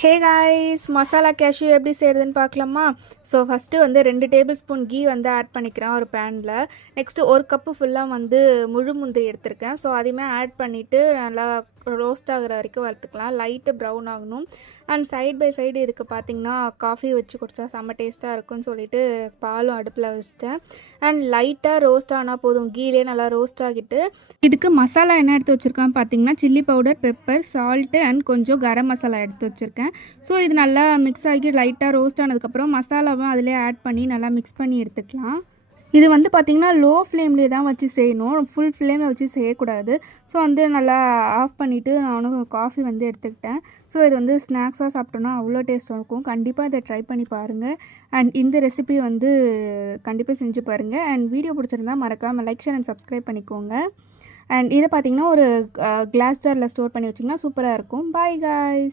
Hey guys, masala cashew எப்படி செய்கிறதுன்னு பார்க்கலாமா? ஸோ ஃபஸ்ட்டு வந்து 2 டேபிள் ஸ்பூன் கீ வந்து ஆட் பண்ணிக்கிறேன் ஒரு பேனில். நெக்ஸ்ட்டு 1 கப்பு ஃபுல்லாக வந்து முழு முந்திரி எடுத்திருக்கேன். ஸோ அதையுமே ஆட் பண்ணிவிட்டு நல்லா ரோஸ்ட் ஆகிற வரைக்கும் வறுத்துக்கலாம். லைட்டு ப்ரௌன் ஆகணும். அண்ட் சைட் பை சைடு இதுக்கு பார்த்திங்கன்னா காஃபி வச்சு குடித்தா செம்ம டேஸ்ட்டாக இருக்கும்னு சொல்லிட்டு பாலும் அடுப்பில் வச்சுட்டேன். அண்ட் லைட்டாக ரோஸ்ட் ஆனால் போதும், கீழே நல்லா ரோஸ்ட் ஆகிட்டு இதுக்கு மசாலா என்ன எடுத்து வச்சுருக்கேன் பார்த்தீங்கன்னா, chilli powder, pepper, salt and கொஞ்சம் கரம் மசாலா எடுத்து வச்சுருக்கேன். ஸோ இது நல்லா மிக்ஸ் ஆகி லைட்டாக ரோஸ்ட் ஆனதுக்கப்புறம் மசாலாவும் அதிலே ஆட் பண்ணி நல்லா மிக்ஸ் பண்ணி எடுத்துக்கலாம். இது வந்து பார்த்திங்கன்னா லோ ஃப்ளேம்லேயே தான் வச்சு செய்யணும், ஃபுல் ஃப்ளேமில் வச்சு செய்யக்கூடாது. ஸோ வந்து நல்லா ஆஃப் பண்ணிவிட்டு நானும் காஃபி வந்து எடுத்துக்கிட்டேன். ஸோ இது வந்து ஸ்நாக்ஸாக சாப்பிட்டோன்னா அவ்வளோ டேஸ்ட்டாக இருக்கும். கண்டிப்பாக இதை ட்ரை பண்ணி பாருங்கள். அண்ட் இந்த ரெசிபி வந்து கண்டிப்பாக செஞ்சு பாருங்கள். அண்ட் வீடியோ பிடிச்சிருந்தா மறக்காமல் லைக், ஷேர் அண்ட் சப்ஸ்கிரைப் பண்ணிக்கோங்க. அண்ட் இதை பார்த்திங்கன்னா ஒரு கிளாஸ் ஜாரில் ஸ்டோர் பண்ணி வச்சிங்கன்னா சூப்பராக இருக்கும். Bye guys.